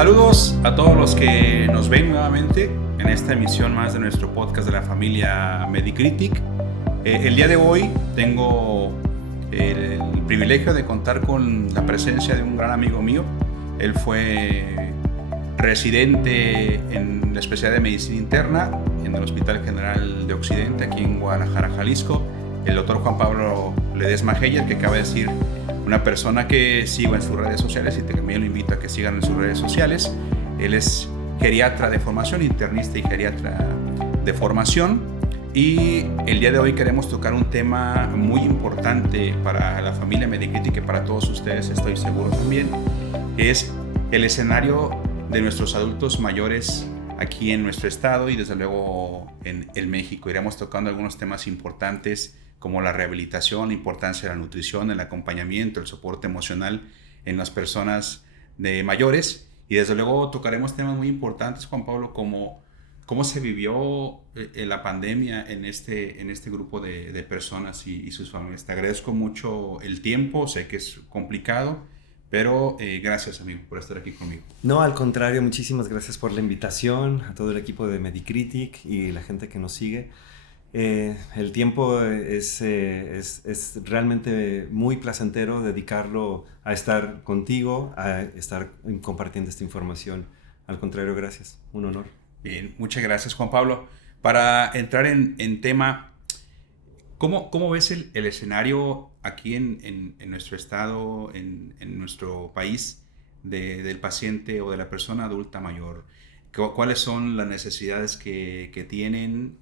Saludos a todos los que nos ven nuevamente en esta emisión más de nuestro podcast de la familia Medicritic. El día de hoy tengo el privilegio de contar con la presencia de un gran amigo mío. Él fue residente en la especialidad de medicina interna en el Hospital General de Occidente aquí en Guadalajara, Jalisco. El doctor Juan Pablo Ledesma Heyer, que acaba de decir una persona que sigo en sus redes sociales y también lo invito a que sigan en sus redes sociales. Él es geriatra de formación, internista y geriatra de formación. Y el día de hoy queremos tocar un tema muy importante para la familia Medicritic y para todos ustedes, estoy seguro también, es el escenario de nuestros adultos mayores aquí en nuestro estado y desde luego en el México. Iremos tocando algunos temas importantes como la rehabilitación, la importancia de la nutrición, el acompañamiento, el soporte emocional en las personas mayores. Y desde luego tocaremos temas muy importantes, Juan Pablo, como cómo se vivió la pandemia en este grupo de personas y sus familias. Te agradezco mucho el tiempo, sé que es complicado, pero gracias, amigo, por estar aquí conmigo. No, al contrario, muchísimas gracias por la invitación, a todo el equipo de Medicritic y la gente que nos sigue. El tiempo es realmente muy placentero dedicarlo a estar contigo, a estar compartiendo esta información. Al contrario, gracias, un honor. Bien, muchas gracias, Juan Pablo. Para entrar en tema, ¿cómo ves el escenario aquí en nuestro estado, en nuestro país, del paciente o de la persona adulta mayor? ¿Cuáles son las necesidades que tienen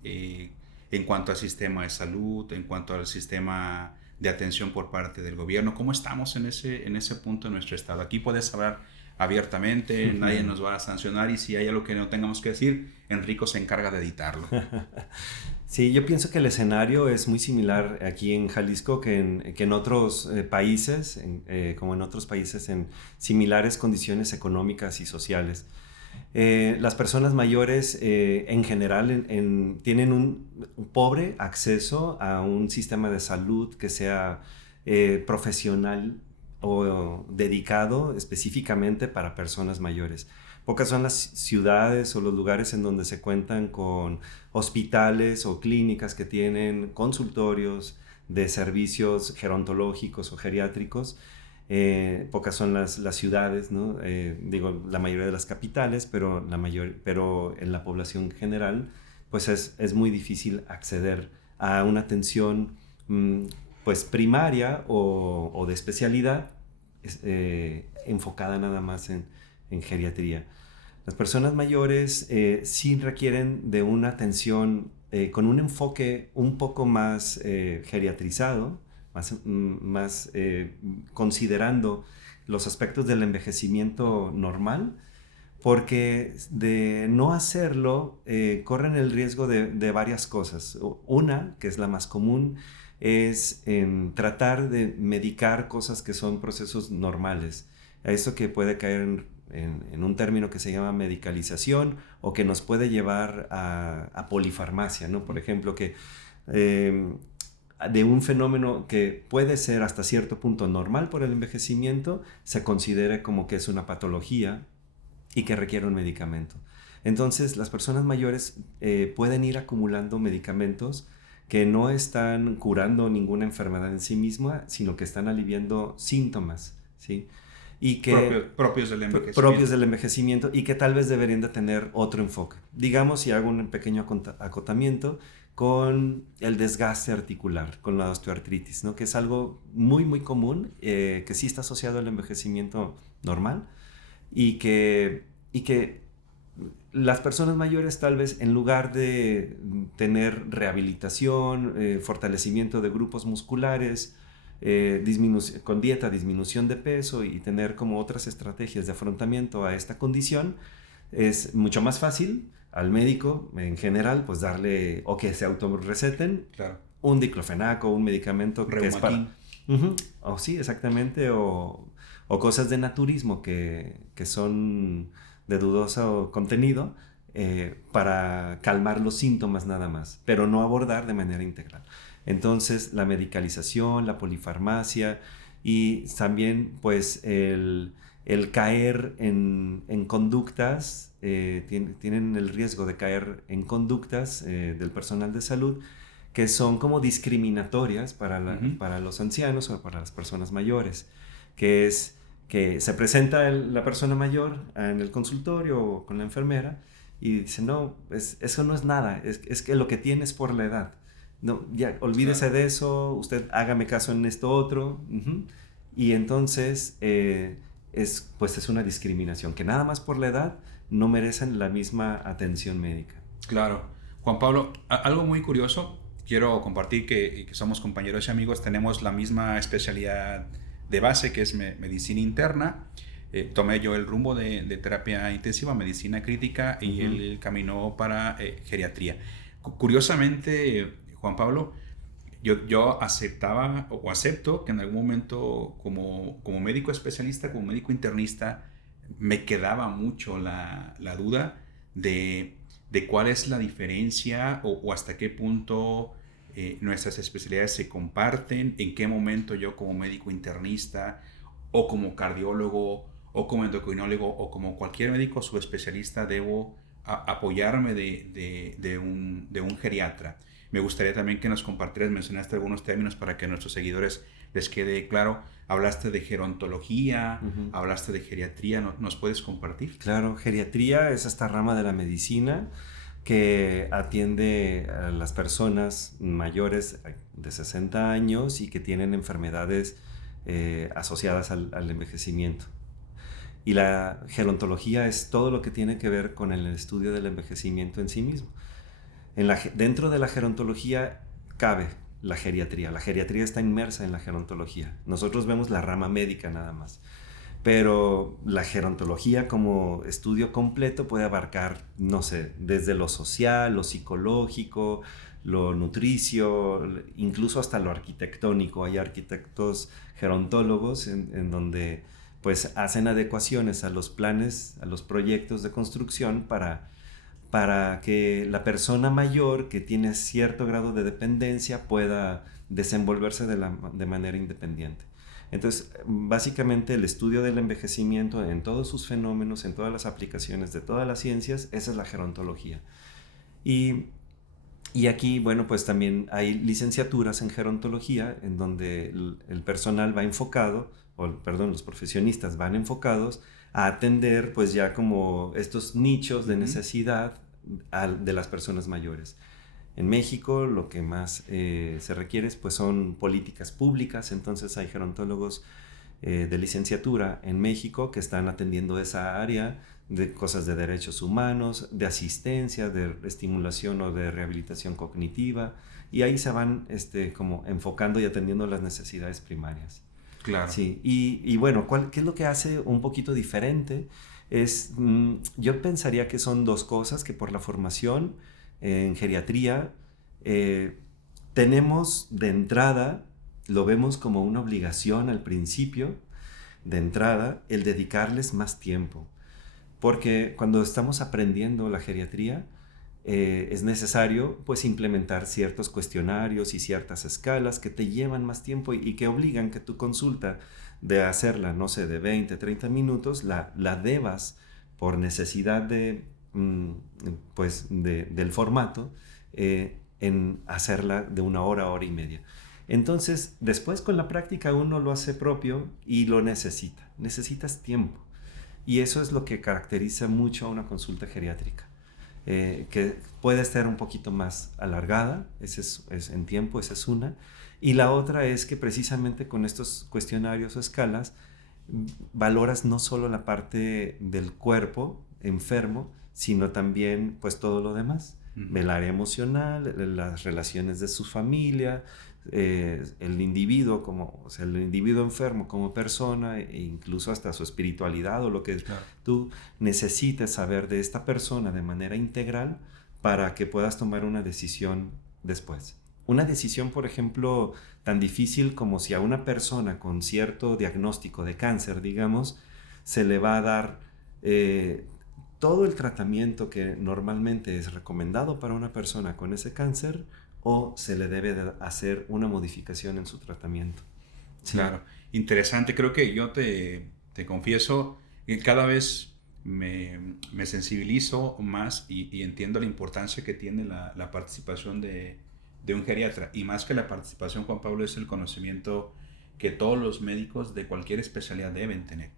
en cuanto al sistema de salud, en cuanto al sistema de atención por parte del gobierno? ¿Cómo estamos en ese punto en nuestro estado? Aquí puedes hablar abiertamente, nadie nos va a sancionar, y si hay algo que no tengamos que decir, Enrico se encarga de editarlo. Sí, yo pienso que el escenario es muy similar aquí en Jalisco que en otros países, como en otros países en similares condiciones económicas y sociales. Las personas mayores en general tienen un pobre acceso a un sistema de salud que sea profesional o dedicado específicamente para personas mayores. Pocas son las ciudades o los lugares en donde se cuentan con hospitales o clínicas que tienen consultorios de servicios gerontológicos o geriátricos. Pocas son las ciudades, ¿no? Digo, la mayoría de las capitales, pero en la población general, pues es muy difícil acceder a una atención pues primaria o de especialidad enfocada nada más en geriatría. Las personas mayores sí requieren de una atención con un enfoque un poco más geriatrizado, más considerando los aspectos del envejecimiento normal, porque de no hacerlo corren el riesgo de varias cosas. Una, que es la más común, es tratar de medicar cosas que son procesos normales. A eso que puede caer en un término que se llama medicalización o que nos puede llevar a polifarmacia, ¿no? Por ejemplo, que de un fenómeno que puede ser hasta cierto punto normal por el envejecimiento, se considere como que es una patología y que requiere un medicamento. Entonces, las personas mayores pueden ir acumulando medicamentos que no están curando ninguna enfermedad en sí misma, sino que están aliviando síntomas, ¿sí? Y que, propios del envejecimiento. Propios del envejecimiento y que tal vez deberían de tener otro enfoque. Digamos, si hago un pequeño acotamiento con el desgaste articular, con la osteoartritis, ¿no? Que es algo muy, muy común, que sí está asociado al envejecimiento normal y que las personas mayores tal vez en lugar de tener rehabilitación, fortalecimiento de grupos musculares, con dieta, disminución de peso y tener como otras estrategias de afrontamiento a esta condición, es mucho más fácil al médico en general pues darle o que se autorreceten un diclofenaco, un medicamento que es para... sí, exactamente, o cosas de naturismo que son de dudoso contenido para calmar los síntomas nada más, pero no abordar de manera integral. Entonces, la medicalización, la polifarmacia y también pues el el caer en conductas, tienen el riesgo de caer en conductas del personal de salud que son como discriminatorias para los ancianos o para las personas mayores, que es que se presenta la persona mayor en el consultorio o con la enfermera y dice, no, eso no es nada, es que lo que tiene es por la edad. No, ya, olvídese de eso, usted hágame caso en esto otro. Y entonces es una discriminación, que nada más por la edad no merecen la misma atención médica. Claro. Juan Pablo, algo muy curioso, quiero compartir que somos compañeros y amigos, tenemos la misma especialidad de base, que es medicina interna. Tomé yo el rumbo de terapia intensiva, medicina crítica, y él caminó para geriatría. Curiosamente, Juan Pablo, yo aceptaba o acepto que en algún momento como médico especialista, como médico internista, me quedaba mucho la duda de cuál es la diferencia o hasta qué punto nuestras especialidades se comparten, en qué momento yo como médico internista o como cardiólogo o como endocrinólogo o como cualquier médico subespecialista debo apoyarme de un geriatra. Me gustaría también que nos compartieras, mencionaste algunos términos para que a nuestros seguidores les quede claro. Hablaste de gerontología, hablaste de geriatría, ¿nos puedes compartir? Claro, geriatría es esta rama de la medicina que atiende a las personas mayores de 60 años y que tienen enfermedades asociadas al envejecimiento. Y la gerontología es todo lo que tiene que ver con el estudio del envejecimiento en sí mismo. Dentro de la gerontología cabe la geriatría. La geriatría está inmersa en la gerontología. Nosotros vemos la rama médica nada más. Pero la gerontología como estudio completo puede abarcar, no sé, desde lo social, lo psicológico, lo nutricio, incluso hasta lo arquitectónico. Hay arquitectos gerontólogos en donde pues hacen adecuaciones a los planes, a los proyectos de construcción para que la persona mayor que tiene cierto grado de dependencia pueda desenvolverse de manera independiente. Entonces, básicamente el estudio del envejecimiento en todos sus fenómenos, en todas las aplicaciones de todas las ciencias, esa es la gerontología. Y aquí, bueno, pues también hay licenciaturas en gerontología en donde el personal va enfocado, los profesionistas van enfocados a atender pues ya como estos nichos de necesidad de las personas mayores. En México lo que más se requiere pues son políticas públicas, entonces hay gerontólogos de licenciatura en México que están atendiendo esa área de cosas de derechos humanos, de asistencia, de estimulación o de rehabilitación cognitiva, y ahí se van como enfocando y atendiendo las necesidades primarias. Claro. Sí, y bueno, ¿qué es lo que hace un poquito diferente? Yo pensaría que son dos cosas, que por la formación en geriatría tenemos de entrada, lo vemos como una obligación al principio, de entrada, el dedicarles más tiempo. Porque cuando estamos aprendiendo la geriatría, es necesario pues implementar ciertos cuestionarios y ciertas escalas que te llevan más tiempo y que obligan que tu consulta de hacerla, no sé, de 20, 30 minutos, la debas por necesidad del formato en hacerla de 1 hora, hora y media. Entonces, después con la práctica uno lo hace propio y lo necesitas tiempo. Y eso es lo que caracteriza mucho a una consulta geriátrica. Que puede estar un poquito más alargada, en tiempo, esa es una. Y la otra es que precisamente con estos cuestionarios o escalas valoras no solo la parte del cuerpo enfermo, sino también pues todo lo demás. El área emocional, las relaciones de su familia, el individuo el individuo enfermo como persona e incluso hasta su espiritualidad o lo que tú necesites saber de esta persona de manera integral para que puedas tomar una decisión después. Una decisión, por ejemplo, tan difícil como si a una persona con cierto diagnóstico de cáncer, digamos, se le va a dar todo el tratamiento que normalmente es recomendado para una persona con ese cáncer, o se le debe de hacer una modificación en su tratamiento. Sí. Claro, interesante. Creo que yo te Te confieso que cada vez me sensibilizo más y entiendo la importancia que tiene la participación de un geriatra. Y más que la participación, Juan Pablo, es el conocimiento que todos los médicos de cualquier especialidad deben tener.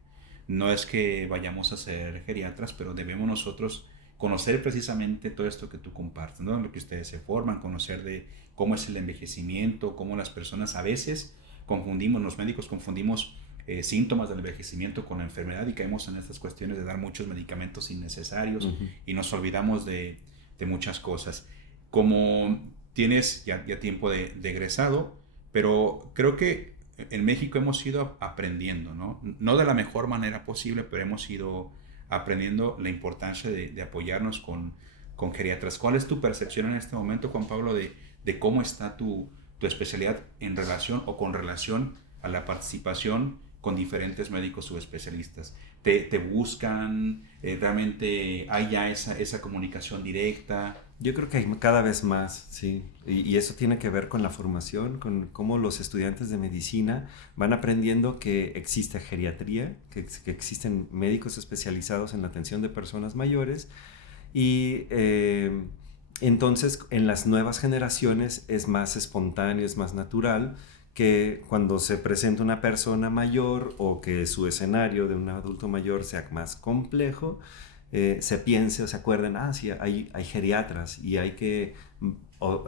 No es que vayamos a ser geriatras, pero debemos nosotros conocer precisamente todo esto que tú compartes, ¿no? Lo que ustedes se forman, conocer de cómo es el envejecimiento, cómo las personas a veces confundimos, los médicos confundimos síntomas del envejecimiento con la enfermedad y caemos en estas cuestiones de dar muchos medicamentos innecesarios y nos olvidamos de muchas cosas. Como tienes ya tiempo de egresado, pero creo que en México hemos ido aprendiendo, ¿no? No de la mejor manera posible, pero hemos ido aprendiendo la importancia de apoyarnos con geriatras. ¿Cuál es tu percepción en este momento, Juan Pablo, de cómo está tu especialidad en relación o con relación a la participación con diferentes médicos subespecialistas? ¿Te buscan? ¿Realmente hay ya esa comunicación directa? Yo creo que hay cada vez más, sí. Y eso tiene que ver con la formación, con cómo los estudiantes de medicina van aprendiendo que existe geriatría, que existen médicos especializados en la atención de personas mayores. Y entonces en las nuevas generaciones es más espontáneo, es más natural que cuando se presenta una persona mayor o que su escenario de un adulto mayor sea más complejo, se piense o se acuerden, sí, hay geriatras y hay que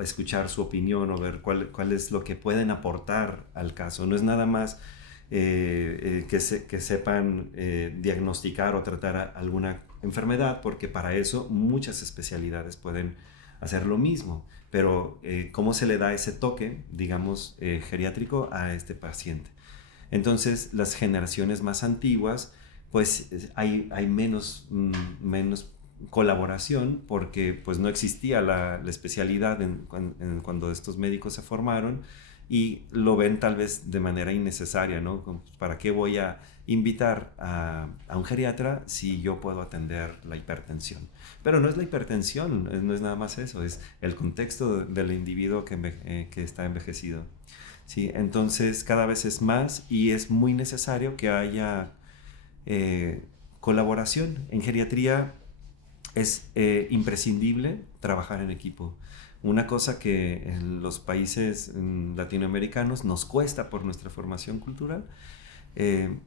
escuchar su opinión o ver cuál es lo que pueden aportar al caso. No es nada más que sepan diagnosticar o tratar alguna enfermedad, porque para eso muchas especialidades pueden hacer lo mismo, pero cómo se le da ese toque, digamos, geriátrico a este paciente. Entonces, las generaciones más antiguas, pues hay menos colaboración porque pues no existía la especialidad cuando estos médicos se formaron y lo ven tal vez de manera innecesaria, ¿no? ¿Para qué voy a invitar a un geriatra si yo puedo atender la hipertensión? Pero no es la hipertensión, no es nada más eso, es el contexto del individuo que está envejecido. ¿Sí? Entonces cada vez es más y es muy necesario que haya colaboración. En geriatría es imprescindible trabajar en equipo. Una cosa que en los países latinoamericanos nos cuesta por nuestra formación cultural,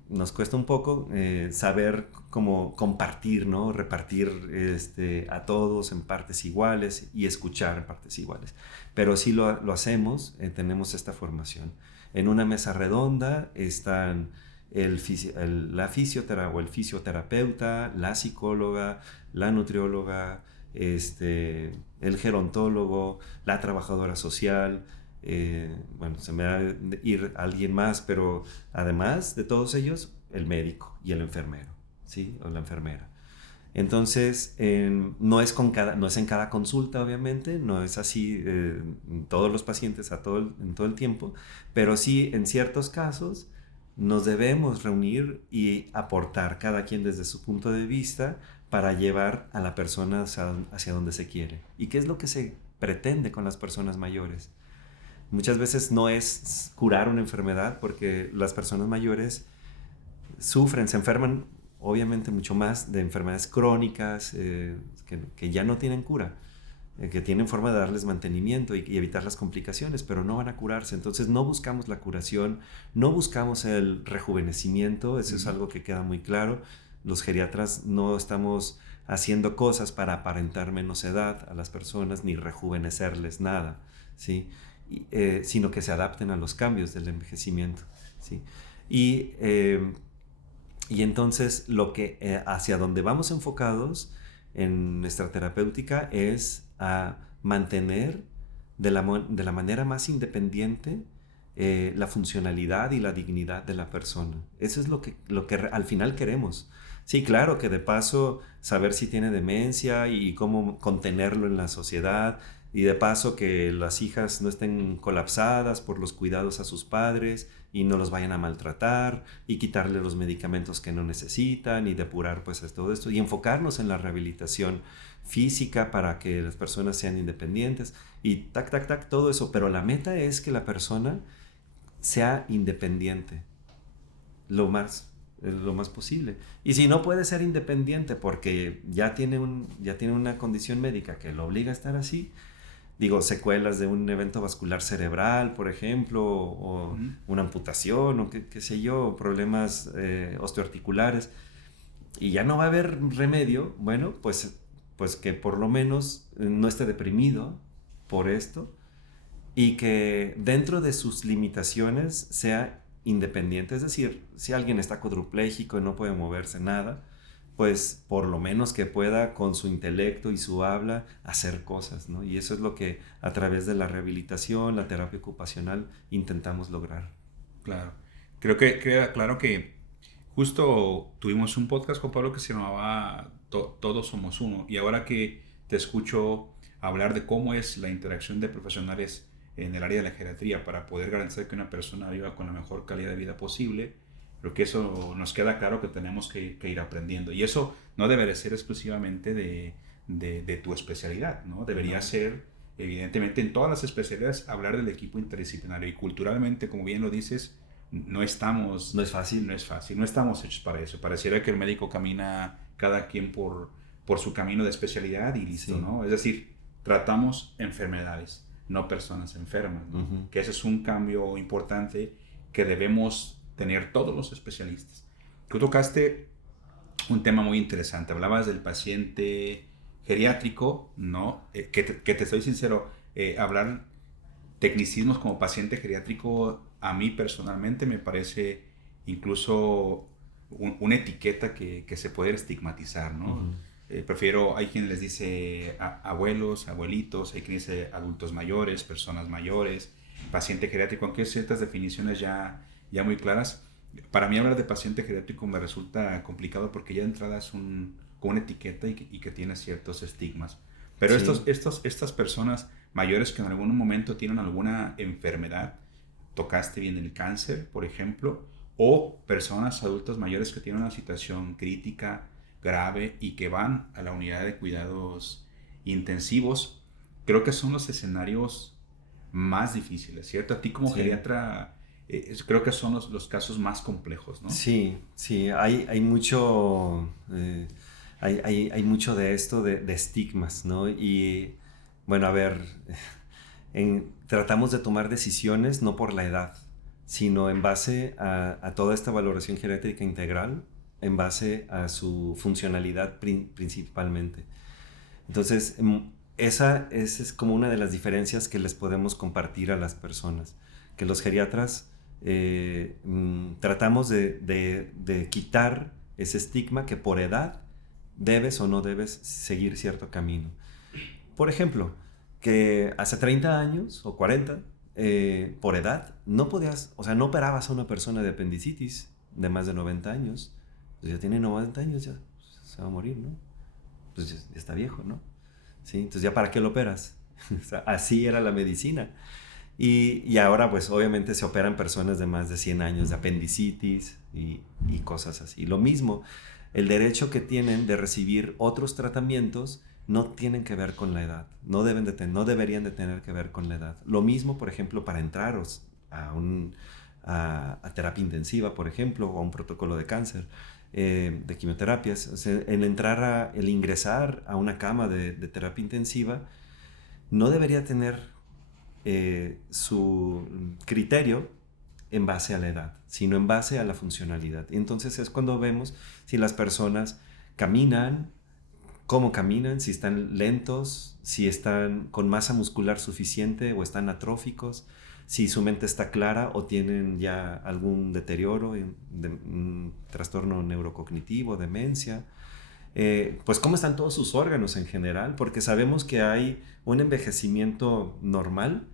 nos cuesta un poco saber cómo compartir, ¿no? Repartir a todos en partes iguales y escuchar en partes iguales. Pero sí lo hacemos, tenemos esta formación. En una mesa redonda están el fisioterapeuta, la psicóloga, la nutrióloga, el gerontólogo, la trabajadora social, bueno, se me va a ir alguien más, pero además de todos ellos, el médico y el enfermero, ¿sí? O la enfermera. Entonces, no es en cada consulta, obviamente, no es así todos los pacientes en todo el tiempo, pero sí en ciertos casos nos debemos reunir y aportar cada quien desde su punto de vista para llevar a la persona hacia donde se quiere. ¿Y qué es lo que se pretende con las personas mayores? Muchas veces no es curar una enfermedad, porque las personas mayores sufren, se enferman obviamente mucho más de enfermedades crónicas que ya no tienen cura, que tienen forma de darles mantenimiento y evitar las complicaciones, pero no van a curarse. Entonces no buscamos la curación, no buscamos el rejuvenecimiento, eso es algo que queda muy claro. Los geriatras no estamos haciendo cosas para aparentar menos edad a las personas ni rejuvenecerles nada, ¿sí? Sino que se adapten a los cambios del envejecimiento, ¿sí? Y entonces hacia donde vamos enfocados en nuestra terapéutica es a mantener de la manera más independiente la funcionalidad y la dignidad de la persona. Eso es lo que al final queremos. Sí, claro, que de paso saber si tiene demencia y cómo contenerlo en la sociedad, y de paso que las hijas no estén colapsadas por los cuidados a sus padres y no los vayan a maltratar, y quitarle los medicamentos que no necesitan y depurar pues todo esto y enfocarnos en la rehabilitación física para que las personas sean independientes y todo eso. Pero la meta es que la persona sea independiente lo más lo más posible. Y si no puede ser independiente porque ya tiene una condición médica que lo obliga a estar así, digo, secuelas de un evento vascular cerebral, por ejemplo, o una amputación, o qué sé yo, problemas osteoarticulares, y ya no va a haber remedio, bueno, pues que por lo menos no esté deprimido por esto, y que dentro de sus limitaciones sea independiente. Es decir, si alguien está cuadrupléjico y no puede moverse nada, pues por lo menos que pueda con su intelecto y su habla hacer cosas, ¿no? Y eso es lo que a través de la rehabilitación, la terapia ocupacional, intentamos lograr. Claro. Creo que queda claro que justo tuvimos un podcast, Juan Pablo, que se llamaba Todos Somos Uno. Y ahora que te escucho hablar de cómo es la interacción de profesionales en el área de la geriatría para poder garantizar que una persona viva con la mejor calidad de vida posible, creo que eso nos queda claro que tenemos que ir aprendiendo. Y eso no debería ser exclusivamente de tu especialidad, ¿no? Debería ser, evidentemente, en todas las especialidades, hablar del equipo interdisciplinario. Y culturalmente, como bien lo dices, no estamos... No es fácil. No es fácil, no estamos hechos para eso. Pareciera que el médico camina cada quien por su camino de especialidad y listo, Sí. ¿no? Es decir, tratamos enfermedades, no personas enfermas, ¿no? Uh-huh. Que ese es un cambio importante que debemos tener todos los especialistas. Tú tocaste un tema muy interesante, hablabas del paciente geriátrico, ¿no? Que te soy sincero, hablar tecnicismos como paciente geriátrico a mí personalmente me parece incluso una etiqueta que se puede estigmatizar, ¿no? Uh-huh. Prefiero, hay quien les dice abuelos, abuelitos, hay quien dice adultos mayores, personas mayores, paciente geriátrico, aunque hay ciertas definiciones ya muy claras. Para mí hablar de paciente geriátrico me resulta complicado porque ya de entrada es con una etiqueta y que tiene ciertos estigmas. Pero Sí. estas personas mayores que en algún momento tienen alguna enfermedad, tocaste bien el cáncer, por ejemplo, o personas adultas mayores que tienen una situación crítica, grave y que van a la unidad de cuidados intensivos, creo que son los escenarios más difíciles, ¿cierto? A ti como Sí. geriatra, creo que son los casos más complejos, ¿no? Sí, hay mucho, hay mucho de esto, de estigmas, ¿no? Y bueno, a ver, tratamos de tomar decisiones no por la edad, sino en base a toda esta valoración geriátrica integral, en base a su funcionalidad principalmente. Entonces, esa es como una de las diferencias que les podemos compartir a las personas, que los geriatras tratamos de quitar ese estigma que por edad debes o no debes seguir cierto camino. Por ejemplo, que hace 30 años o 40, por edad, no podías, o sea, no operabas a una persona de apendicitis de más de 90 años. Pues ya tiene 90 años, ya se va a morir, ¿no? Pues ya está viejo, ¿no? ¿Sí? Entonces, ¿ya para qué lo operas? O sea, así era la medicina. Y ahora, pues, obviamente se operan personas de más de 100 años de apendicitis y cosas así. Lo mismo, el derecho que tienen de recibir otros tratamientos no tienen que ver con la edad. No deberían de tener que ver con la edad. Lo mismo, por ejemplo, para entrar a terapia intensiva, por ejemplo, o a un protocolo de cáncer, de quimioterapias. O sea, el ingresar a una cama de terapia intensiva no debería tener su criterio en base a la edad, sino en base a la funcionalidad. Y entonces es cuando vemos si las personas caminan, cómo caminan, si están lentos, si están con masa muscular suficiente o están atróficos, si su mente está clara o tienen ya algún deterioro, un trastorno neurocognitivo, demencia. Pues cómo están todos sus órganos en general, porque sabemos que hay un envejecimiento normal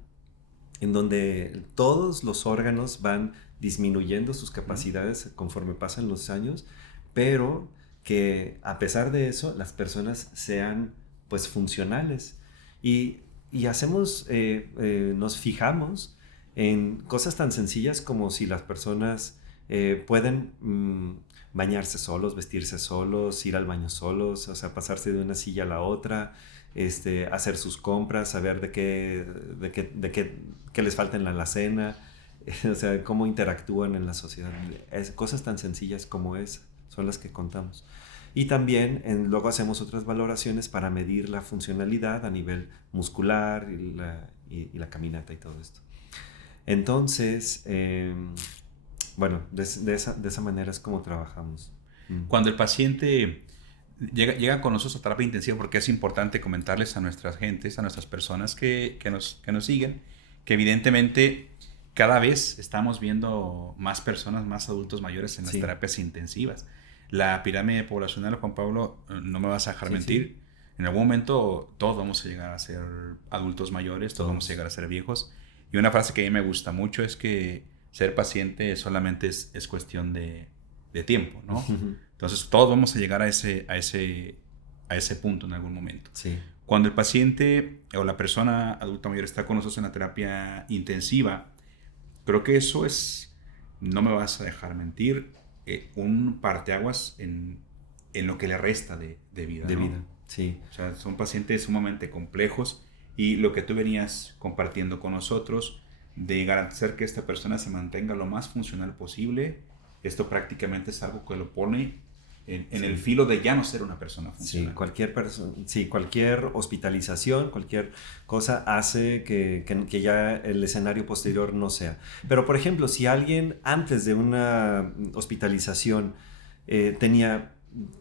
en donde todos los órganos van disminuyendo sus capacidades conforme pasan los años, pero que a pesar de eso las personas sean pues funcionales y hacemos, nos fijamos en cosas tan sencillas como si las personas pueden bañarse solos, vestirse solos, ir al baño solos, o sea, pasarse de una silla a la otra, hacer sus compras, saber de qué les falta en la alacena, o sea, cómo interactúan en la sociedad. Cosas tan sencillas como esas son las que contamos. Y también luego hacemos otras valoraciones para medir la funcionalidad a nivel muscular y la caminata y todo esto. Entonces, bueno, de esa manera es como trabajamos. Cuando el paciente llega con nosotros a terapia intensiva, porque es importante comentarles a nuestras gentes, a nuestras personas que nos siguen, que evidentemente cada vez estamos viendo más personas, más adultos mayores en las terapias intensivas. La pirámide poblacional, Juan Pablo, no me vas a dejar mentir. Sí. En algún momento todos vamos a llegar a ser adultos mayores, todos vamos a llegar a ser viejos. Y una frase que a mí me gusta mucho es que ser paciente solamente es cuestión de tiempo, ¿no? Entonces todos vamos a llegar a ese punto en algún momento. Sí. Cuando el paciente o la persona adulta mayor está con nosotros en la terapia intensiva, creo que eso es, no me vas a dejar mentir, un parteaguas en lo que le resta de vida. De ¿no? vida, sí. O sea, son pacientes sumamente complejos y lo que tú venías compartiendo con nosotros de garantizar que esta persona se mantenga lo más funcional posible, esto prácticamente es algo que lo pone en el filo de ya no ser una persona funcional. Sí, cualquier hospitalización, cualquier cosa hace que ya el escenario posterior no sea. Pero, por ejemplo, si alguien antes de una hospitalización tenía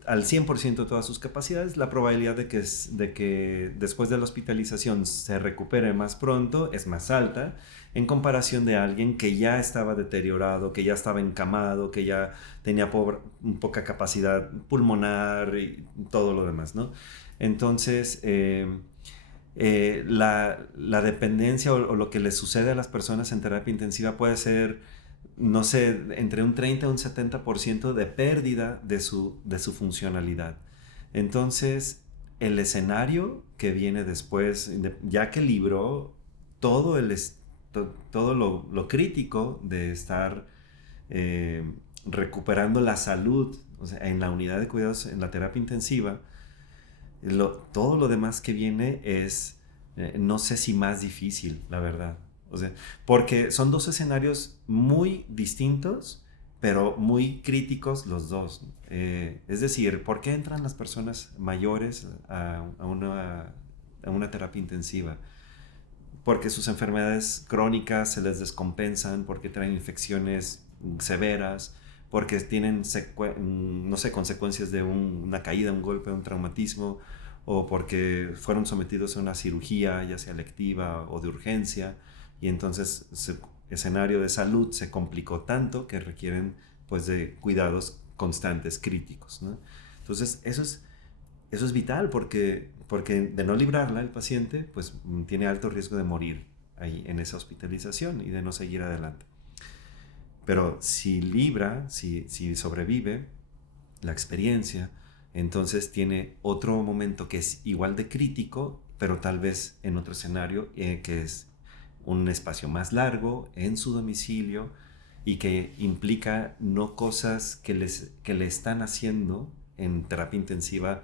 al 100% todas sus capacidades, la probabilidad de que después de la hospitalización se recupere más pronto es más alta en comparación de alguien que ya estaba deteriorado, que ya estaba encamado, que ya tenía poca capacidad pulmonar y todo lo demás, ¿no? Entonces, la dependencia o lo que le sucede a las personas en terapia intensiva puede ser, no sé, entre un 30 y un 70% de pérdida de su funcionalidad. Entonces, el escenario que viene después, ya que libró todo lo crítico de estar recuperando la salud, o sea, en la unidad de cuidados, en la terapia intensiva, todo lo demás que viene es, no sé si más difícil, la verdad. O sea, porque son dos escenarios muy distintos, pero muy críticos los dos. Es decir, ¿por qué entran las personas mayores a una terapia intensiva? Porque sus enfermedades crónicas se les descompensan, porque traen infecciones severas, porque tienen no sé, consecuencias de una caída, un golpe, un traumatismo, o porque fueron sometidos a una cirugía, ya sea electiva o de urgencia, y entonces su escenario de salud se complicó tanto que requieren pues de cuidados constantes, críticos, ¿no? Entonces eso es vital porque de no librarla el paciente pues tiene alto riesgo de morir ahí en esa hospitalización y de no seguir adelante. Pero si sobrevive la experiencia, entonces tiene otro momento que es igual de crítico, pero tal vez en otro escenario que es un espacio más largo en su domicilio y que implica no cosas que le están haciendo en terapia intensiva.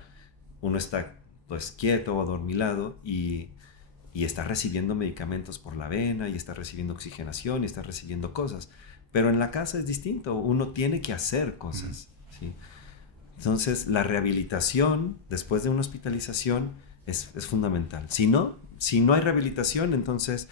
Uno está pues quieto o adormilado y está recibiendo medicamentos por la vena y está recibiendo oxigenación y está recibiendo cosas. Pero en la casa es distinto, uno tiene que hacer cosas, ¿sí? Entonces la rehabilitación después de una hospitalización es fundamental. Si no hay rehabilitación, entonces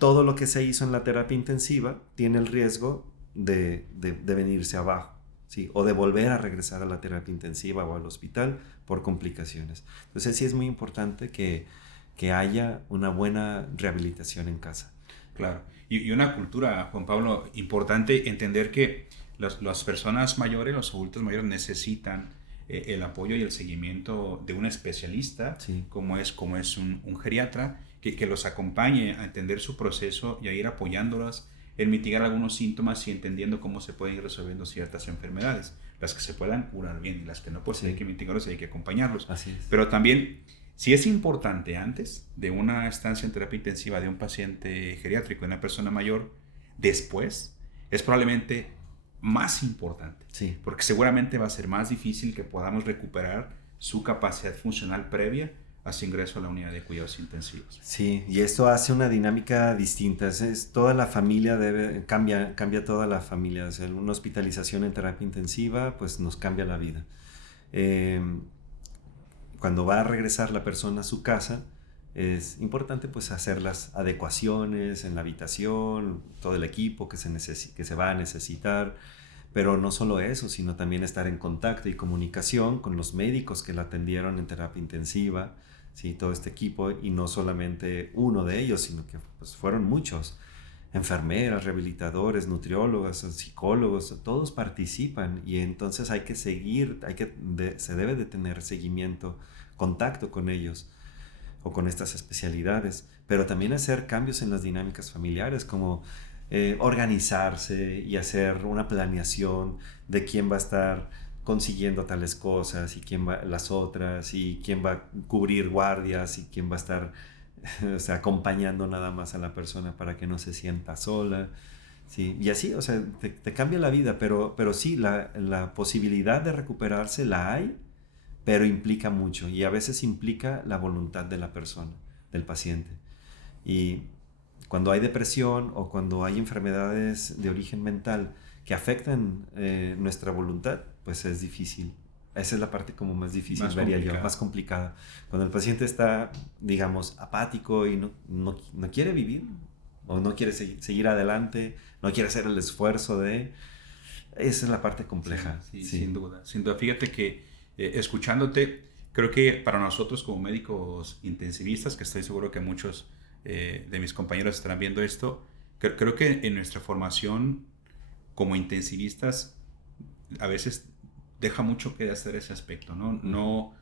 todo lo que se hizo en la terapia intensiva tiene el riesgo de venirse abajo, ¿sí? O de volver a regresar a la terapia intensiva o al hospital por complicaciones. Entonces sí es muy importante que haya una buena rehabilitación en casa. Claro. Y una cultura, Juan Pablo, importante entender que las personas mayores, los adultos mayores necesitan el apoyo y el seguimiento de un especialista, sí, como es un geriatra, que los acompañe a entender su proceso y a ir apoyándolas en mitigar algunos síntomas y entendiendo cómo se pueden ir resolviendo ciertas enfermedades, las que se puedan curar bien y las que no, pues sí, hay que mitigarlos y hay que acompañarlos. Así es. Pero también, si es importante antes de una estancia en terapia intensiva de un paciente geriátrico, de una persona mayor, después es probablemente más importante, sí, porque seguramente va a ser más difícil que podamos recuperar su capacidad funcional previa a su ingreso a la unidad de cuidados intensivos. Sí, y esto hace una dinámica distinta. Toda la familia cambia toda la familia. O sea, una hospitalización en terapia intensiva, pues nos cambia la vida. Cuando va a regresar la persona a su casa, es importante pues hacer las adecuaciones en la habitación, todo el equipo que se va a necesitar, pero no solo eso, sino también estar en contacto y comunicación con los médicos que la atendieron en terapia intensiva, ¿sí? Todo este equipo, y no solamente uno de ellos, sino que pues, fueron muchos. Enfermeras, rehabilitadores, nutriólogos, psicólogos, todos participan, y entonces se debe de tener seguimiento, contacto con ellos o con estas especialidades, pero también hacer cambios en las dinámicas familiares, como organizarse y hacer una planeación de quién va a estar consiguiendo tales cosas y quién va las otras, y quién va a cubrir guardias y quién va a estar o sea, acompañando nada más a la persona para que no se sienta sola, ¿sí? Y así, o sea, te cambia la vida, pero sí, la posibilidad de recuperarse la hay, pero implica mucho, y a veces implica la voluntad de la persona, del paciente. Y cuando hay depresión o cuando hay enfermedades de origen mental que afectan nuestra voluntad, pues es difícil. Esa es la parte como más difícil, vería yo, más complicada. Cuando el paciente está, digamos, apático y no quiere vivir, o no quiere seguir adelante, no quiere hacer el esfuerzo de... Esa es la parte compleja. Sí, sin duda. Sin duda. Fíjate que escuchándote, creo que para nosotros como médicos intensivistas, que estoy seguro que muchos de mis compañeros estarán viendo esto, creo que en nuestra formación como intensivistas a veces deja mucho que hacer ese aspecto, ¿no?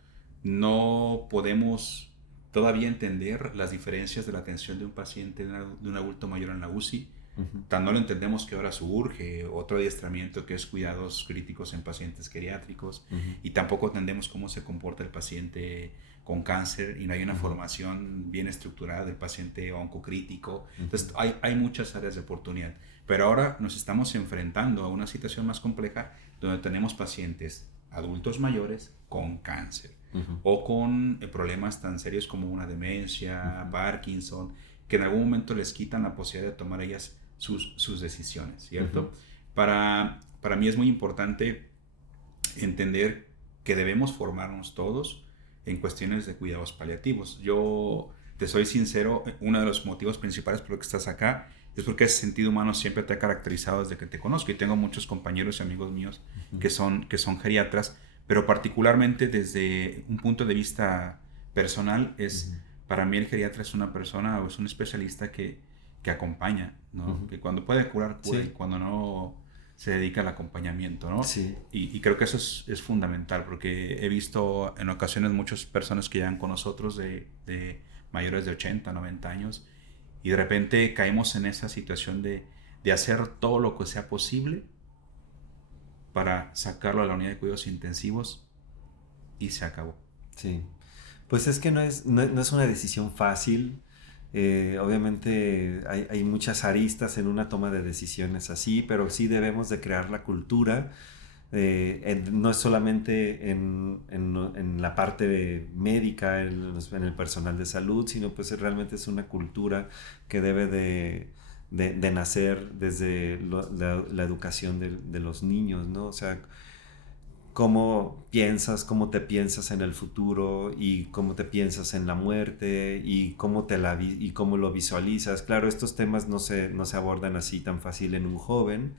No podemos todavía entender las diferencias de la atención de un paciente, de un adulto mayor en la UCI. Tan no lo entendemos que ahora surge otro adiestramiento que es cuidados críticos en pacientes geriátricos, y tampoco entendemos cómo se comporta el paciente con cáncer, y no hay una formación bien estructurada del paciente oncocrítico. Entonces hay muchas áreas de oportunidad, pero ahora nos estamos enfrentando a una situación más compleja donde tenemos pacientes adultos mayores con cáncer o con problemas tan serios como una demencia, Parkinson, que en algún momento les quitan la posibilidad de tomar ellas sus decisiones, ¿cierto? Para mí es muy importante entender que debemos formarnos todos en cuestiones de cuidados paliativos. Yo te soy sincero, uno de los motivos principales por los que estás acá es porque ese sentido humano siempre te ha caracterizado desde que te conozco, y tengo muchos compañeros y amigos míos que son geriatras, pero particularmente desde un punto de vista personal para mí el geriatra es una persona o es un especialista que acompaña, ¿no? Que cuando puede curar, cura, y cuando no, se dedica al acompañamiento, ¿no? Sí. Y creo que eso es fundamental, porque he visto en ocasiones muchas personas que llegan con nosotros de mayores de 80, 90 años, y de repente caemos en esa situación de hacer todo lo que sea posible para sacarlo a la unidad de cuidados intensivos, y se acabó. Sí. Pues es que no es una decisión fácil. Obviamente hay muchas aristas en una toma de decisiones así, pero sí debemos de crear la cultura. No es solamente en la parte médica, en el personal de salud, sino pues realmente es una cultura que debe de nacer desde la educación de los niños, ¿no? O sea, cómo te piensas en el futuro, y cómo te piensas en la muerte, y cómo lo visualizas. Claro, estos temas no se abordan así tan fácil en un joven,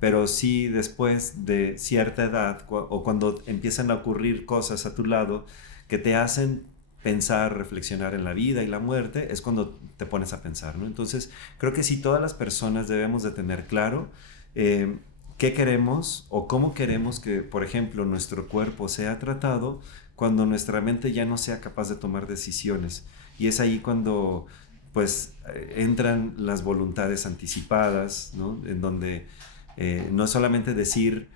pero sí después de cierta edad, o cuando empiezan a ocurrir cosas a tu lado que te hacen pensar, reflexionar en la vida y la muerte, es cuando te pones a pensar, ¿no? Entonces, creo que sí, todas las personas debemos de tener claro qué queremos o cómo queremos que, por ejemplo, nuestro cuerpo sea tratado cuando nuestra mente ya no sea capaz de tomar decisiones. Y es ahí cuando pues entran las voluntades anticipadas, ¿no? En donde no es solamente decir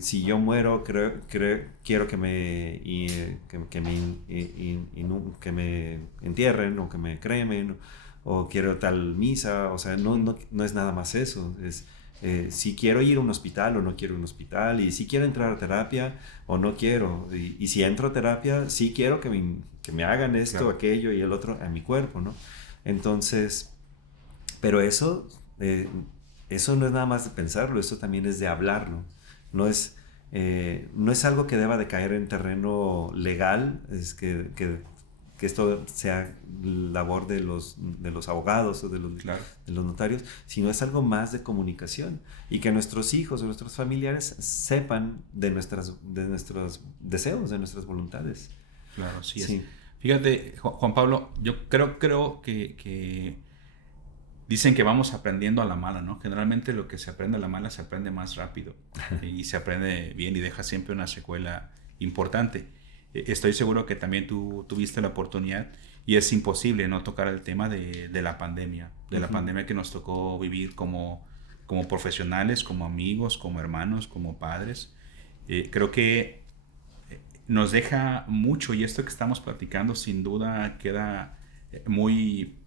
si yo muero quiero que me entierren o que me cremen, o quiero tal misa. O sea, no es nada más eso. si quiero ir a un hospital o no quiero ir a un hospital, y si quiero entrar a terapia o no quiero, y si entro a terapia, sí quiero que me hagan esto, Claro. aquello y el otro a mi cuerpo, ¿no? Entonces, pero eso no es nada más de pensarlo, eso también es de hablarlo. No es, no es algo que deba de caer en terreno legal, es que esto sea labor de los abogados o Claro. de los notarios, sino es algo más de comunicación, y que nuestros hijos o nuestros familiares sepan de nuestros deseos, de nuestras voluntades. Claro, sí es. Sí. Fíjate, Juan Pablo, yo creo que dicen que vamos aprendiendo a la mala, ¿no? Generalmente lo que se aprende a la mala se aprende más rápido y se aprende bien y deja siempre una secuela importante. Estoy seguro que también tú tuviste la oportunidad y es imposible no tocar el tema de la pandemia, la pandemia que nos tocó vivir como profesionales, como amigos, como hermanos, como padres. Creo que nos deja mucho, y esto que estamos platicando sin duda queda muy,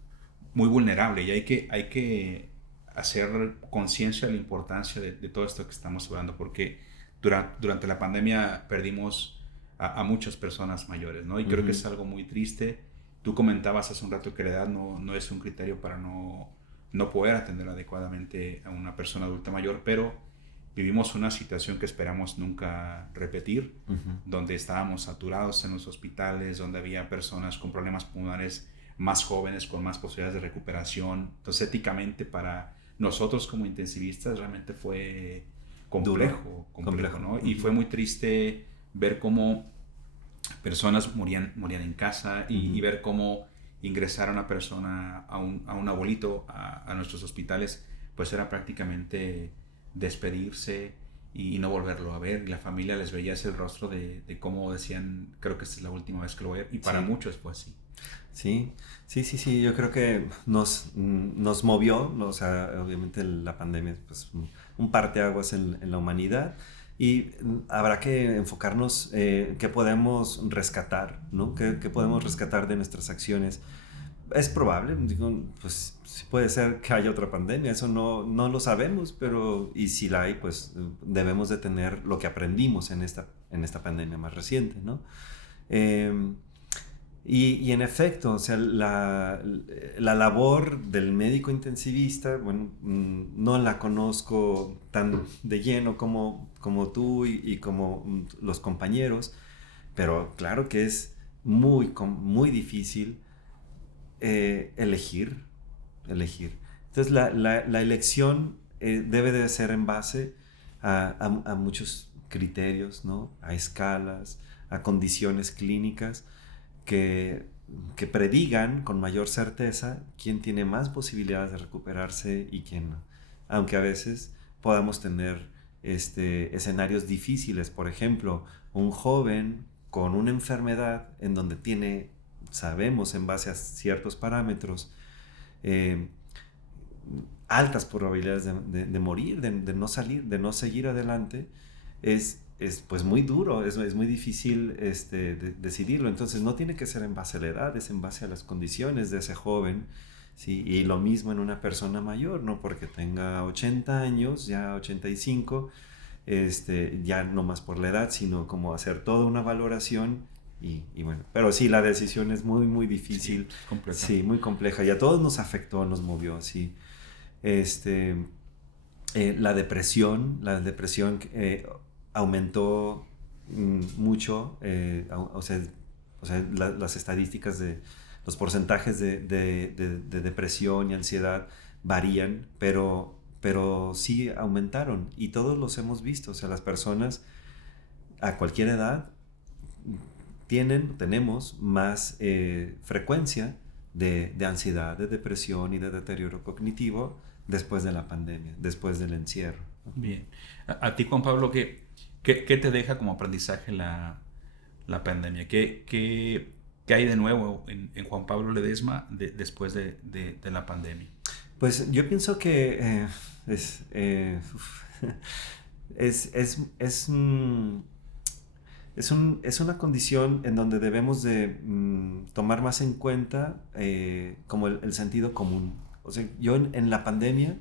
muy vulnerable, y hay que hacer conciencia de la importancia de todo esto que estamos hablando, porque durante la pandemia perdimos a muchas personas mayores, ¿no? Y creo que es algo muy triste. Tú comentabas hace un rato que la edad no es un criterio para no poder atender adecuadamente a una persona adulta mayor, pero vivimos una situación que esperamos nunca repetir, donde estábamos saturados en los hospitales, donde había personas con problemas pulmonares más jóvenes, con más posibilidades de recuperación. Entonces, éticamente, para nosotros como intensivistas realmente fue complejo, ¿no? Y fue muy triste ver cómo personas morían en casa, y ver cómo ingresar a una persona, a un abuelito a nuestros hospitales, pues era prácticamente despedirse y no volverlo a ver. Y la familia les veía ese rostro de cómo decían, creo que esta es la última vez que lo voy a ver, y para muchos fue así. Sí, yo creo que nos movió, ¿no? O sea, obviamente la pandemia es pues, un parteaguas en la humanidad, y habrá que enfocarnos qué podemos rescatar, ¿no? ¿Qué podemos rescatar de nuestras acciones? Es probable, digo, pues sí puede ser que haya otra pandemia, eso no lo sabemos, pero y si la hay, pues debemos de tener lo que aprendimos en esta pandemia más reciente, ¿no? Y en efecto, o sea, la labor del médico intensivista, bueno, no la conozco tan de lleno como tú y como los compañeros, pero claro que es muy difícil elegir. Entonces la elección debe de ser en base a muchos criterios, ¿no? A escalas, a condiciones clínicas que predigan con mayor certeza quién tiene más posibilidades de recuperarse y quién no. Aunque a veces podamos tener escenarios difíciles, por ejemplo, un joven con una enfermedad en donde sabemos en base a ciertos parámetros, altas probabilidades de morir, de no salir, de no seguir adelante, es pues muy duro, es muy difícil decidirlo. Entonces no tiene que ser en base a la edad, es en base a las condiciones de ese joven, ¿sí? Y lo mismo en una persona mayor, no porque tenga 80 años, ya 85, ya no más por la edad, sino como hacer toda una valoración. Y bueno, pero sí, la decisión es muy difícil, Sí, compleja. sí, muy compleja, y a todos nos afectó, nos movió, sí. La depresión aumentó mucho, o sea, las estadísticas los porcentajes de depresión y ansiedad varían, pero sí aumentaron, y todos los hemos visto. O sea, las personas a cualquier edad tenemos más frecuencia de ansiedad, de depresión y de deterioro cognitivo después de la pandemia, después del encierro. Bien. A ti, Juan Pablo, ¿qué te deja como aprendizaje la pandemia? ¿Qué hay de nuevo en Juan Pablo Ledesma después de la pandemia? Pues yo pienso que es una condición en donde debemos de tomar más en cuenta como el sentido común. O sea, yo en la pandemia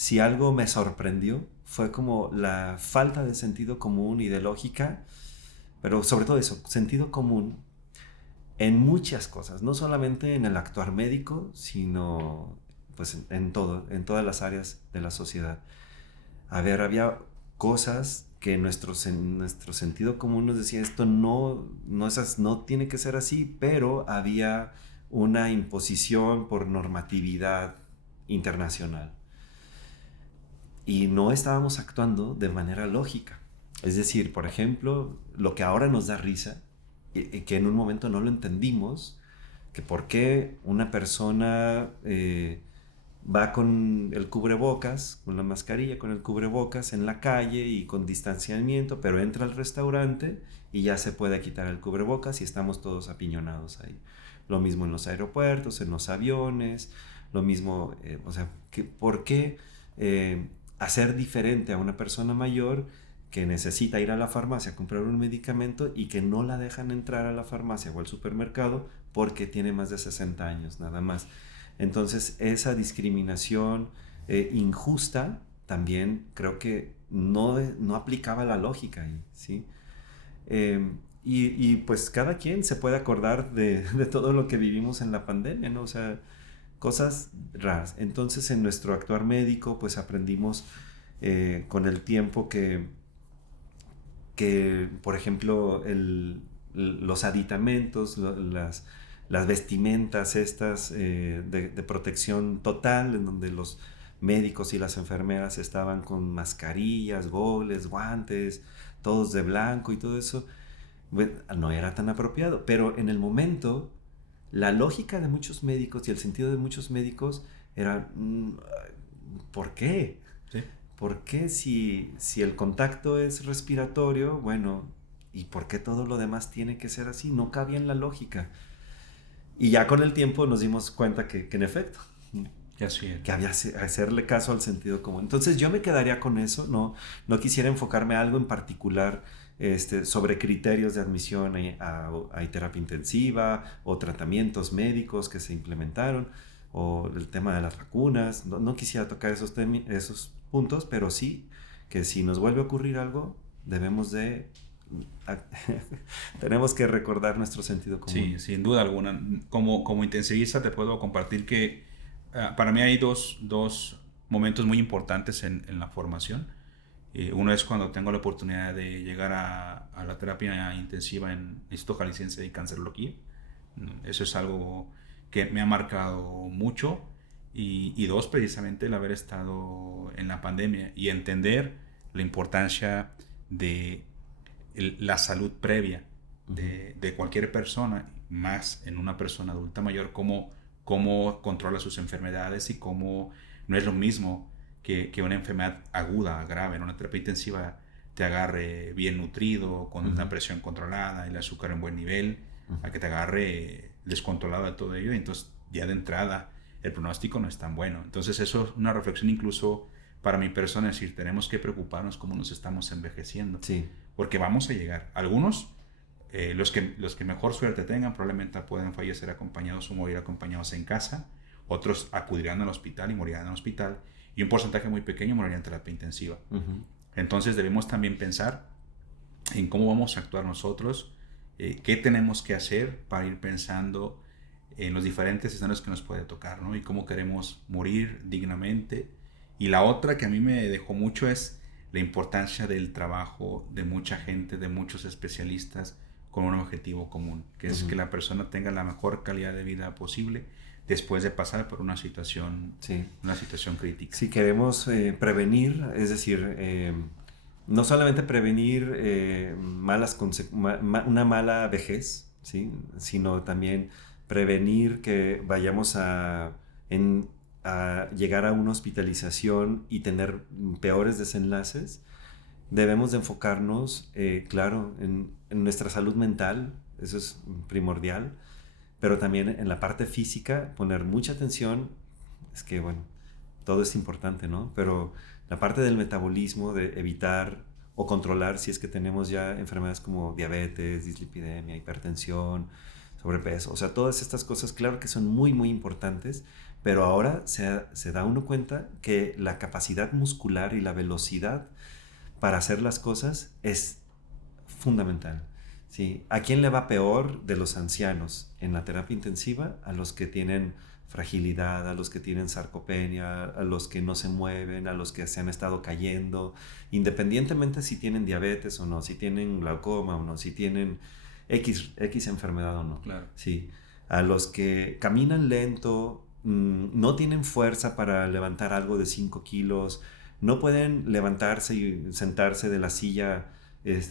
si algo me sorprendió, fue como la falta de sentido común y de lógica, pero sobre todo eso, sentido común en muchas cosas, no solamente en el actuar médico, sino pues en todo, en todas las áreas de la sociedad. A ver, había cosas que nuestro sentido común nos decía, esto no tiene que ser así, pero había una imposición por normatividad internacional. Y no estábamos actuando de manera lógica. Es decir, por ejemplo, lo que ahora nos da risa, y que en un momento no lo entendimos, que por qué una persona va con el cubrebocas, con la mascarilla, con el cubrebocas en la calle y con distanciamiento, pero entra al restaurante y ya se puede quitar el cubrebocas y estamos todos apiñonados ahí. Lo mismo en los aeropuertos, en los aviones, lo mismo, o sea, ¿por qué hacer diferente a una persona mayor que necesita ir a la farmacia a comprar un medicamento y que no la dejan entrar a la farmacia o al supermercado porque tiene más de 60 años nada más? Entonces esa discriminación injusta también creo que no aplicaba la lógica ahí, ¿sí? Y pues cada quien se puede acordar de todo lo que vivimos en la pandemia, ¿no? O sea, cosas raras. Entonces en nuestro actuar médico pues aprendimos con el tiempo que por ejemplo los aditamentos, las vestimentas estas de protección total, en donde los médicos y las enfermeras estaban con mascarillas, goles, guantes, todos de blanco y todo eso, bueno, no era tan apropiado. Pero en el momento, la lógica de muchos médicos y el sentido de muchos médicos era, ¿por qué? Sí. ¿Por qué si el contacto es respiratorio? Bueno, ¿y por qué todo lo demás tiene que ser así? No cabía en la lógica. Y ya con el tiempo nos dimos cuenta que en efecto, que había que hacerle caso al sentido común. Entonces yo me quedaría con eso, no quisiera enfocarme a algo en particular sobre criterios de admisión a terapia intensiva o tratamientos médicos que se implementaron o el tema de las vacunas. No quisiera tocar esos puntos, pero sí que si nos vuelve a ocurrir algo, tenemos que recordar nuestro sentido común. Sí, sin duda alguna. Como intensivista te puedo compartir que para mí hay dos momentos muy importantes en la formación. Uno es cuando tengo la oportunidad de llegar a la terapia intensiva en el Instituto Jalisciense de Cancerología. Eso es algo que me ha marcado mucho. Y dos, precisamente el haber estado en la pandemia y entender la importancia de la salud previa de cualquier persona, más en una persona adulta mayor, cómo controla sus enfermedades y cómo no es lo mismo que una enfermedad aguda, grave, en una terapia intensiva te agarre bien nutrido, con una presión controlada, el azúcar en buen nivel, a que te agarre descontrolado de todo ello. Entonces ya de entrada el pronóstico no es tan bueno. Entonces eso es una reflexión incluso para mi persona, es decir, tenemos que preocuparnos cómo nos estamos envejeciendo. Sí. Porque vamos a llegar. Algunos, los que mejor suerte tengan, probablemente pueden fallecer acompañados o morir acompañados en casa. Otros acudirán al hospital y morirán en el hospital. Y un porcentaje muy pequeño morirá en terapia intensiva. Entonces debemos también pensar en cómo vamos a actuar nosotros, qué tenemos que hacer para ir pensando en los diferentes escenarios que nos puede tocar, ¿no? Y cómo queremos morir dignamente. Y la otra que a mí me dejó mucho es la importancia del trabajo de mucha gente, de muchos especialistas con un objetivo común, que es que la persona tenga la mejor calidad de vida posible después de pasar por una situación crítica. Si queremos prevenir, es decir, no solamente prevenir una mala vejez, ¿sí? Sino también prevenir que vayamos a llegar a una hospitalización y tener peores desenlaces. Debemos de enfocarnos, claro, en nuestra salud mental, eso es primordial, pero también en la parte física, poner mucha atención. Es que, bueno, todo es importante, ¿no? Pero la parte del metabolismo, de evitar o controlar si es que tenemos ya enfermedades como diabetes, dislipidemia, hipertensión, sobrepeso. O sea, todas estas cosas, claro que son muy, muy importantes, pero ahora se da uno cuenta que la capacidad muscular y la velocidad para hacer las cosas es fundamental. ¿Sí? ¿A quién le va peor de los ancianos en la terapia intensiva? A los que tienen fragilidad, a los que tienen sarcopenia, a los que no se mueven, a los que se han estado cayendo, independientemente si tienen diabetes o no, si tienen glaucoma o no, si tienen X enfermedad o no. Claro. Sí. A los que caminan lento, no tienen fuerza para levantar algo de 5 kilos, no pueden levantarse y sentarse de la silla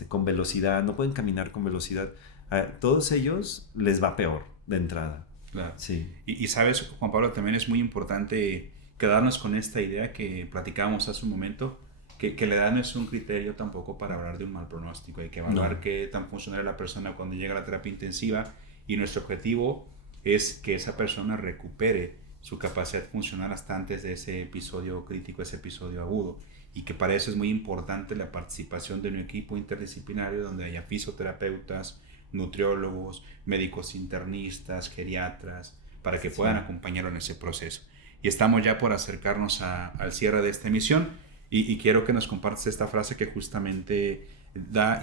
con velocidad, no pueden caminar con velocidad. A todos ellos les va peor de entrada. Claro. Sí. Y sabes, Juan Pablo, también es muy importante quedarnos con esta idea que platicábamos hace un momento, que la edad no es un criterio tampoco para hablar de un mal pronóstico. Hay que evaluar qué tan funcional es la persona cuando llega a la terapia intensiva, y nuestro objetivo es que esa persona recupere su capacidad funcional hasta antes de ese episodio crítico, ese episodio agudo. Y que para eso es muy importante la participación de un equipo interdisciplinario donde haya fisioterapeutas, nutriólogos, médicos internistas, geriatras, para que puedan acompañarlo en ese proceso. Y estamos ya por acercarnos al cierre de esta emisión, y quiero que nos compartas esta frase que justamente da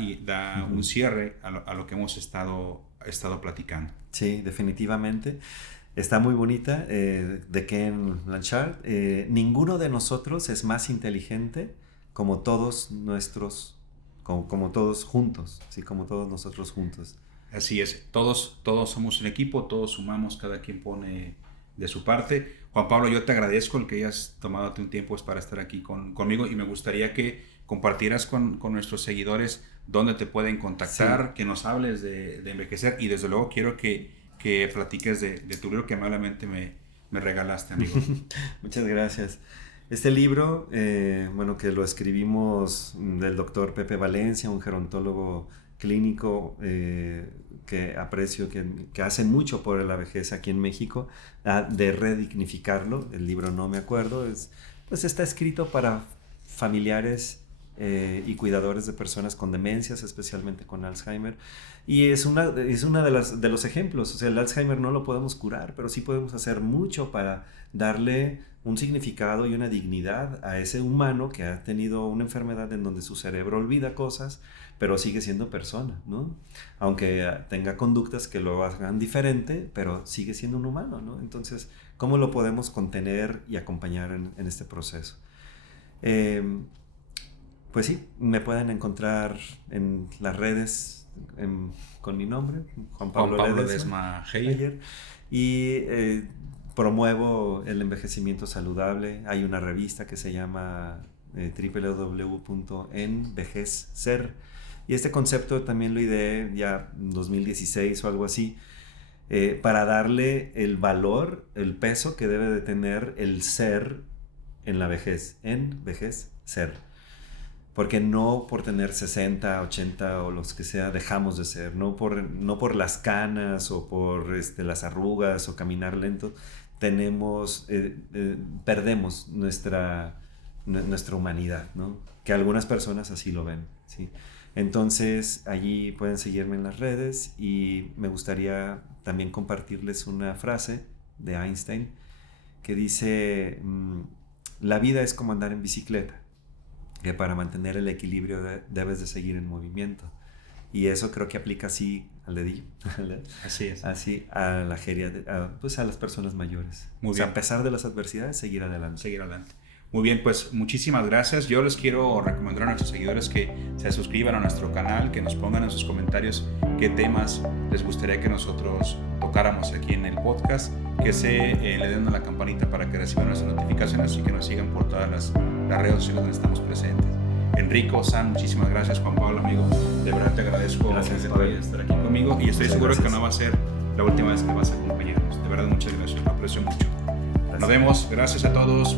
un cierre a lo que hemos estado platicando. Sí, definitivamente. Está muy bonita, de Ken Blanchard. Ninguno de nosotros es más inteligente como todos como todos juntos, ¿sí? Como todos nosotros juntos. Así es, todos somos un equipo, todos sumamos, cada quien pone de su parte. Juan Pablo, yo te agradezco el que hayas tomado un tiempo para estar aquí conmigo, y me gustaría que compartieras con nuestros seguidores dónde te pueden contactar, que nos hables de envejecer, y desde luego quiero que platiques de tu libro que amablemente me regalaste, amigo. Muchas gracias. Este libro, que lo escribimos del doctor Pepe Valencia, un gerontólogo clínico que aprecio, que hace mucho por la vejez aquí en México, de redignificarlo. El libro no me acuerdo, pues está escrito para familiares y cuidadores de personas con demencias, especialmente con Alzheimer, y es una de los ejemplos. O sea, el Alzheimer no lo podemos curar, pero sí podemos hacer mucho para darle un significado y una dignidad a ese humano que ha tenido una enfermedad en donde su cerebro olvida cosas, pero sigue siendo persona, ¿no? Aunque tenga conductas que lo hagan diferente, pero sigue siendo un humano, ¿no? Entonces, ¿cómo lo podemos contener y acompañar en este proceso? Pues sí, me pueden encontrar en las redes con mi nombre, Juan Pablo Ledesma Heyer. Y promuevo el envejecimiento saludable. Hay una revista que se llama www.envejezcer, y este concepto también lo ideé ya en 2016 o algo así, para darle el valor, el peso que debe de tener el ser en la vejez, envejecer. Porque no por tener 60, 80 o los que sea dejamos de ser, no por las canas o por las arrugas o caminar lento, perdemos nuestra humanidad, ¿no? Que algunas personas así lo ven, ¿sí? Entonces allí pueden seguirme en las redes, y me gustaría también compartirles una frase de Einstein que dice: la vida es como andar en bicicleta, que para mantener el equilibrio debes de seguir en movimiento. Y eso creo que aplica así al dedillo. Así es. Así a la pues a las personas mayores. Muy bien. A pesar de las adversidades, seguir adelante. Seguir adelante. Muy bien, pues muchísimas gracias. Yo les quiero recomendar a nuestros seguidores que se suscriban a nuestro canal, que nos pongan en sus comentarios qué temas les gustaría que nosotros tocáramos aquí en el podcast, que le den a la campanita para que reciban nuestras notificaciones, y que nos sigan por todas las redes sociales donde estamos presentes. Enrico, Sam, muchísimas gracias. Juan Pablo, amigo, de verdad te agradezco estar aquí conmigo, y estoy seguro que no va a ser la última vez que vas a acompañarnos. De verdad, muchas gracias, lo aprecio mucho. Nos vemos, gracias a todos.